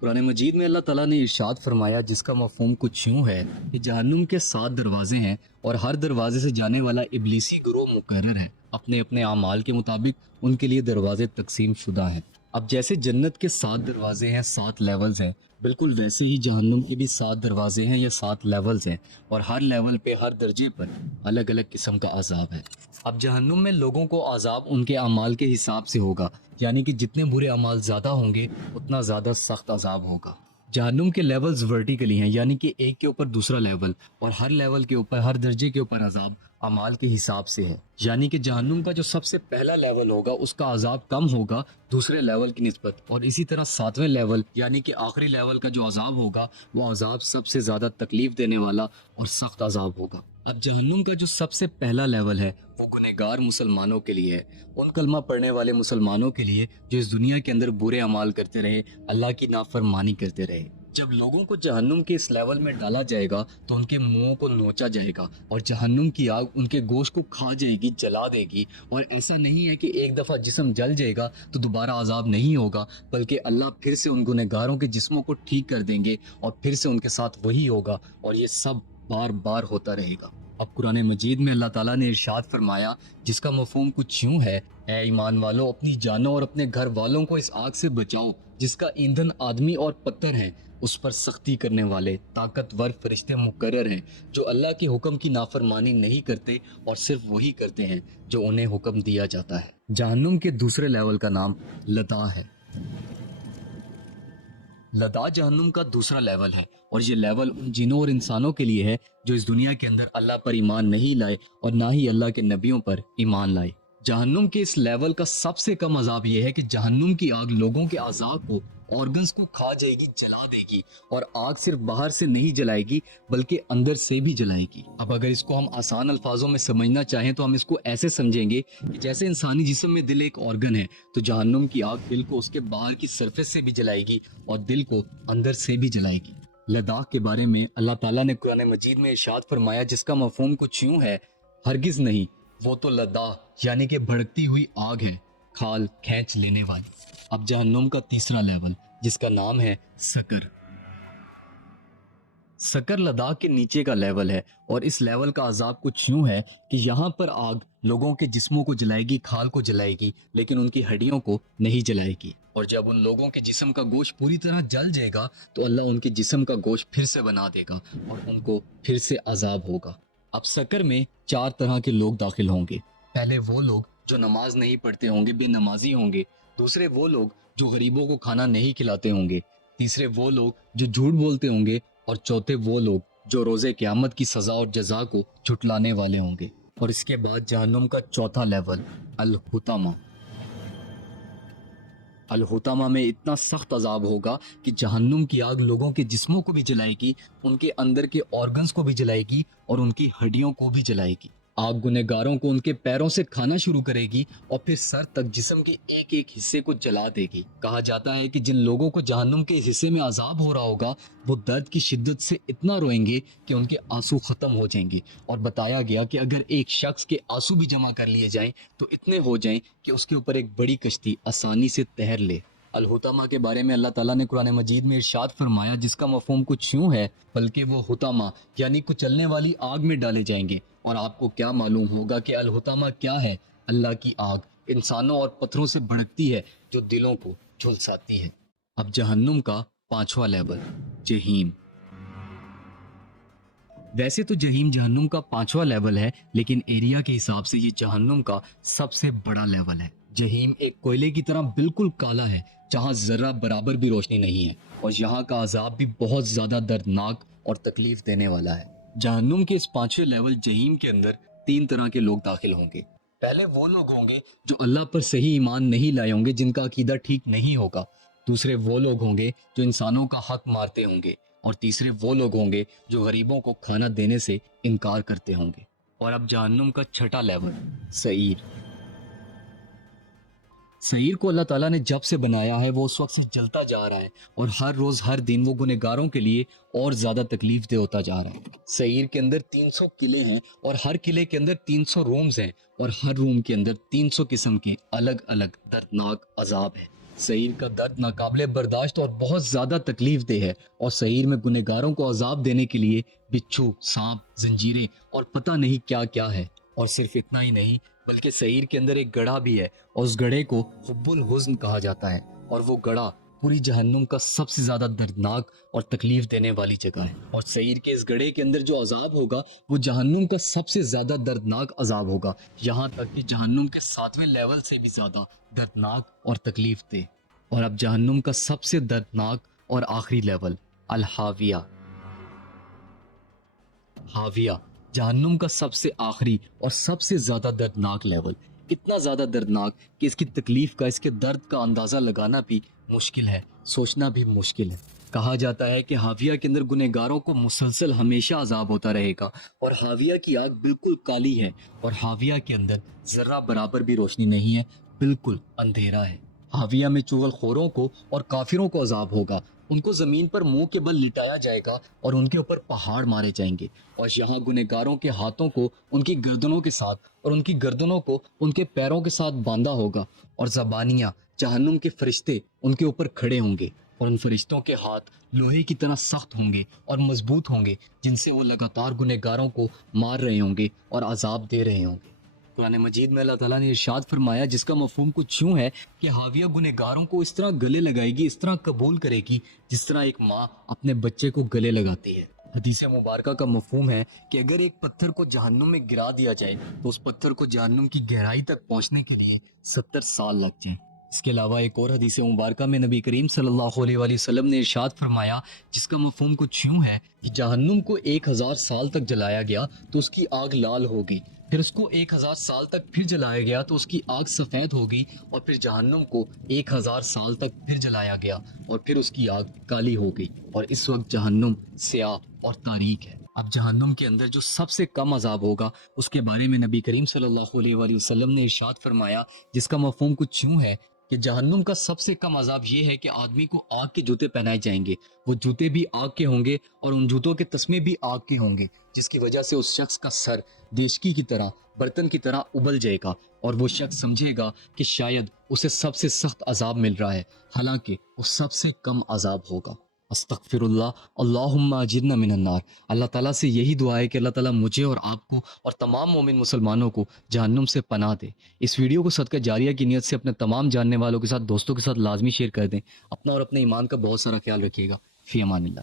कुरान मजीद में अल्लाह ताला ने इरशाद फरमाया जिसका मफहूम कुछ यूँ है कि जहन्नुम के 7 दरवाजे हैं और हर दरवाजे से जाने वाला इब्लीसी गिरोह मुकर्रर है, अपने अपने आमाल के मुताबिक उनके लिए दरवाजे तकसीम शुदा हैं। अब जैसे जन्नत के 7 दरवाजे हैं, 7 लेवल्स हैं, बिल्कुल वैसे ही जहन्नुम के भी 7 दरवाजे हैं या 7 लेवल्स हैं और हर लेवल पे हर दर्जे पर अलग अलग किस्म का अजाब है। अब जहन्नुम में लोगों को अजाब उनके अमाल के हिसाब से होगा, यानी कि जितने बुरे अमाल ज़्यादा होंगे उतना ज़्यादा सख्त अजाब होगा। जहन्नुम के लेवल्स वर्टिकली हैं, यानी कि एक के ऊपर दूसरा लेवल और हर लेवल के ऊपर हर दर्जे के ऊपर अजाब अमाल के हिसाब से है। यानी कि जहन्नुम का जो सबसे पहला लेवल होगा उसका अजाब कम होगा दूसरे लेवल की निस्बत, और इसी तरह 7वें लेवल यानी कि आखिरी लेवल का जो अजाब होगा वो अजाब सबसे ज़्यादा तकलीफ देने वाला और सख्त अजाब होगा। अब जहन्नुम का जो सबसे पहला लेवल है वो गुनहगार मुसलमानों के लिए है, उन कलमा पढ़ने वाले मुसलमानों के लिए जो इस दुनिया के अंदर बुरे अमाल करते रहे, अल्लाह की नाफरमानी करते रहे। जब लोगों को जहन्नुम के इस लेवल में डाला जाएगा तो उनके मुंहों को नोचा जाएगा और जहन्नुम की आग उनके गोश्त को खा जाएगी, जला देगी। और ऐसा नहीं है कि एक दफ़ा जिस्म जल जाएगा तो दोबारा अजाब नहीं होगा, बल्कि अल्लाह फिर से उन गुनहगारों के जिस्मों को ठीक कर देंगे और फिर से उनके साथ वही होगा और ये सब बार बार होता रहेगा। अब कुरान मजीद में अल्लाह ताला ने इरशाद फरमाया जिसका मफहूम कुछ यूँ है, ऐ ईमान वालों अपनी जानों और अपने घर वालों को इस आग से बचाओ जिसका ईंधन आदमी और पत्थर है, उस पर सख्ती करने वाले ताकतवर फरिश्ते मुकर्रर हैं जो अल्लाह के हुक्म की नाफरमानी नहीं करते और सिर्फ वही करते हैं जो उन्हें हुक्म दिया जाता है। जहन्नुम के दूसरे लेवल का नाम लदा है। लदा जहन्नुम का दूसरा लेवल है और ये लेवल उन जिनों और इंसानों के लिए है जो इस दुनिया के अंदर अल्लाह पर ईमान नहीं लाए और ना ही अल्लाह के नबियों पर ईमान लाए। जहन्नुम के इस लेवल का सबसे कम अजाब यह है कि जहन्नुम की आग लोगों के अज़ाब को, ऑर्गन्स को खा जाएगी, जला देगी, और आग सिर्फ बाहर से नहीं जलाएगी बल्कि अंदर से भी जलाएगी। अब अगर इसको हम आसान अल्फाजों में समझना चाहें तो हम इसको ऐसे समझेंगे कि जैसे इंसानी जिस्म में दिल एक ऑर्गन है तो जहन्नुम की आग दिल को उसके बाहर की सरफेस से भी जलाएगी और दिल को अंदर से भी जलाएगी। लद्दाख के बारे में अल्लाह ताला ने कुरान मजीद में इरशाद फरमाया जिसका मफहूम कुछ यूँ है, हरगिज नहीं, वो तो लद्दाख यानी कि भड़कती हुई आग है, खाल खींच लेने वाली। अब जहन्नुम का तीसरा लेवल जिसका नाम है सकर। सकर लद्दाख के नीचे का लेवल है और इस लेवल का अजाब कुछ यूं है कि यहाँ पर आग लोगों के जिस्मों को जलाएगी, खाल को जलाएगी, लेकिन उनकी हड्डियों को नहीं जलाएगी। और जब उन लोगों के जिस्म का गोश्त पूरी तरह जल जाएगा तो अल्लाह उनके जिस्म का गोश्त फिर से बना देगा और उनको फिर से अजाब होगा। अब सकर में 4 तरह के लोग दाखिल होंगे। पहले वो लोग जो नमाज नहीं पढ़ते होंगे, बेनमाजी होंगे। दूसरे वो लोग जो गरीबों को खाना नहीं खिलाते होंगे। तीसरे वो लोग जो झूठ बोलते होंगे और चौथे वो लोग जो रोजे क़यामत की सजा और जजा को झुटलाने वाले होंगे। और इसके बाद जहन्नुम का चौथा लेवल अल-हुतामा। अल-हुतामा में इतना सख्त अजाब होगा कि जहन्नुम की आग लोगों के जिस्मों को भी जलाएगी, उनके अंदर के ऑर्गन्स को भी जलाएगी और उनकी हड्डियों को भी जलाएगी। आग गुनहगारों को उनके पैरों से खाना शुरू करेगी और फिर सर तक जिस्म के एक एक हिस्से को जला देगी। कहा जाता है कि जिन लोगों को जहन्नुम के हिस्से में अजाब हो रहा होगा वो दर्द की शिद्दत से इतना रोएंगे कि उनके आंसू खत्म हो जाएंगे। और बताया गया कि अगर एक शख्स के आंसू भी जमा कर लिए जाएं तो इतने हो जाएं कि उसके ऊपर एक बड़ी कश्ती आसानी से तैर ले। अल-हुतामा के बारे में अल्लाह ताला ने कुरान मजीद में इरशाद फरमाया जिसका मफहूम कुछ यूँ है, बल्कि वो हुतामा यानी कुचलने वाली आग में डाले जाएंगे। और आपको क्या मालूम होगा कि अल-हुतामा क्या है? अल्लाह की आग इंसानों और पत्थरों से भड़कती है जो दिलों को झुलसाती है। अब जहन्नुम का 5वां लेवल जहीम। वैसे तो जहीम जहन्नुम का 5वां लेवल है, लेकिन एरिया के हिसाब से ये जहन्नुम का सबसे बड़ा लेवल है। जहीम एक कोयले की तरह बिल्कुल काला है जहाँ जर्रा बराबर भी रोशनी नहीं है और यहाँ का अजाब भी बहुत ज्यादा दर्दनाक और तकलीफ देने वाला है। जहन्नुम के इस 5वें लेवल जहीम के अंदर 3 तरह के लोग दाखिल होंगे। पहले वो लोग होंगे जो अल्लाह पर सही ईमान नहीं लाए होंगे, जिनका अकीदा ठीक नहीं होगा। दूसरे वो लोग होंगे जो इंसानों का हक मारते होंगे और तीसरे वो लोग होंगे जो गरीबों को खाना देने से इनकार करते होंगे। और अब जहन्नुम का 6वां लेवल सईर। सईर को अल्लाह ताला ने जब से बनाया है वो उस वक्त से जलता जा रहा है और हर रोज हर दिन वो गुनहगारों के लिए और ज्यादा तकलीफ दे होता जा रहा है। सईर के अंदर 300 किले हैं और हर किले के अंदर 300 रूम्स हैं और हर रूम के अंदर 300 किस्म के अलग अलग दर्दनाक अजाब है। سعیر کا درد ناقابل برداشت اور بہت زیادہ تکلیف دہ ہے، اور سعیر میں گنہگاروں کو عذاب دینے کے لیے بچھو، سانپ، زنجیریں اور پتہ نہیں کیا کیا ہے۔ اور صرف اتنا ہی نہیں بلکہ سعیر کے اندر ایک گڑھا بھی ہے، اور اس گڑھے کو حب الحزن کہا جاتا ہے، اور وہ گڑھا پوری جہنم کا سب سے زیادہ دردناک اور تکلیف دینے والی جگہ ہے۔ اور سعیر کے اس گڑھے کے اندر جو عذاب ہوگا وہ جہنم کا سب سے زیادہ دردناک عذاب ہوگا، یہاں تک کہ جہنم کے 7ویں لیول سے بھی زیادہ دردناک اور تکلیف دہ۔ اور اب جہنم کا سب سے دردناک اور آخری لیول، الحاویہ۔ حاویہ جہنم کا سب سے آخری اور سب سے زیادہ دردناک لیول، اتنا زیادہ دردناک کہ اس کی تکلیف کا، اس کے درد کا اندازہ لگانا بھی مشکل ہے، سوچنا بھی مشکل ہے۔ کہا جاتا ہے کہ حاویہ کے اندر گنہگاروں کو مسلسل ہمیشہ عذاب ہوتا رہے گا، اور حاویہ کی آگ بالکل کالی ہے، اور حاویہ کے اندر ذرہ برابر بھی روشنی نہیں ہے، بالکل اندھیرا ہے۔ حاویہ میں چغل خوروں کو اور کافروں کو عذاب ہوگا، ان کو زمین پر منہ کے بل لٹایا جائے گا اور ان کے اوپر پہاڑ مارے جائیں گے، اور یہاں گنہگاروں کے ہاتھوں کو ان کی گردنوں کے ساتھ اور ان کی گردنوں کو ان کے پیروں کے ساتھ باندھا ہوگا، اور زبانیاں جہنم کے فرشتے ان کے اوپر کھڑے ہوں گے، اور ان فرشتوں کے ہاتھ لوہے کی طرح سخت ہوں گے اور مضبوط ہوں گے، جن سے وہ لگاتار گنہگاروں کو مار رہے ہوں گے اور عذاب دے رہے ہوں گے۔ قرآن مجید میں اللہ تعالیٰ نے ارشاد فرمایا، جس کا مفہوم کچھ یوں ہے کہ حاویہ گنہگاروں کو اس طرح گلے لگائے گی، اس طرح قبول کرے گی جس طرح ایک ماں اپنے بچے کو گلے لگاتی ہے۔ حدیث مبارکہ کا مفہوم ہے کہ اگر ایک پتھر کو جہنم میں گرا دیا جائے تو اس پتھر کو جہنم کی گہرائی تک پہنچنے کے لیے 70 سال لگ جائیں۔ اس کے علاوہ ایک اور حدیث مبارکہ میں نبی کریم صلی اللہ علیہ وآلہ وسلم نے ارشاد فرمایا، جس کا مفہوم کچھ یوں ہے کہ جہنم کو 1000 سال تک جلایا گیا تو اس کی آگ لال ہو گئی، پھر اس کو 1000 سال تک پھر جلایا گیا تو اس کی آگ سفید ہو گئی، اور پھر جہنم کو 1000 سال تک پھر جلایا گیا اور پھر اس کی آگ کالی ہو گئی، اور اس وقت جہنم سیاہ اور تاریک ہے۔ اب جہنم کے اندر جو سب سے کم عذاب ہوگا اس کے بارے میں نبی کریم صلی اللہ علیہ وآلہ وسلم نے ارشاد فرمایا، جس کا مفہوم کچھ یوں ہے کہ جہنم کا سب سے کم عذاب یہ ہے کہ آدمی کو آگ کے جوتے پہنائے جائیں گے، وہ جوتے بھی آگ کے ہوں گے اور ان جوتوں کے تسمے بھی آگ کے ہوں گے، جس کی وجہ سے اس شخص کا سر دیشکی کی طرح، برتن کی طرح ابل جائے گا، اور وہ شخص سمجھے گا کہ شاید اسے سب سے سخت عذاب مل رہا ہے، حالانکہ وہ سب سے کم عذاب ہوگا۔ استغفر اللہ، اللہم اجرنا من النار۔ اللہ تعالیٰ سے یہی دعا ہے کہ اللہ تعالیٰ مجھے اور آپ کو اور تمام مومن مسلمانوں کو جہنم سے پناہ دے۔ اس ویڈیو کو صدقہ جاریہ کی نیت سے اپنے تمام جاننے والوں کے ساتھ، دوستوں کے ساتھ لازمی شیئر کر دیں۔ اپنا اور اپنے ایمان کا بہت سارا خیال رکھیے گا۔ فی امان اللہ۔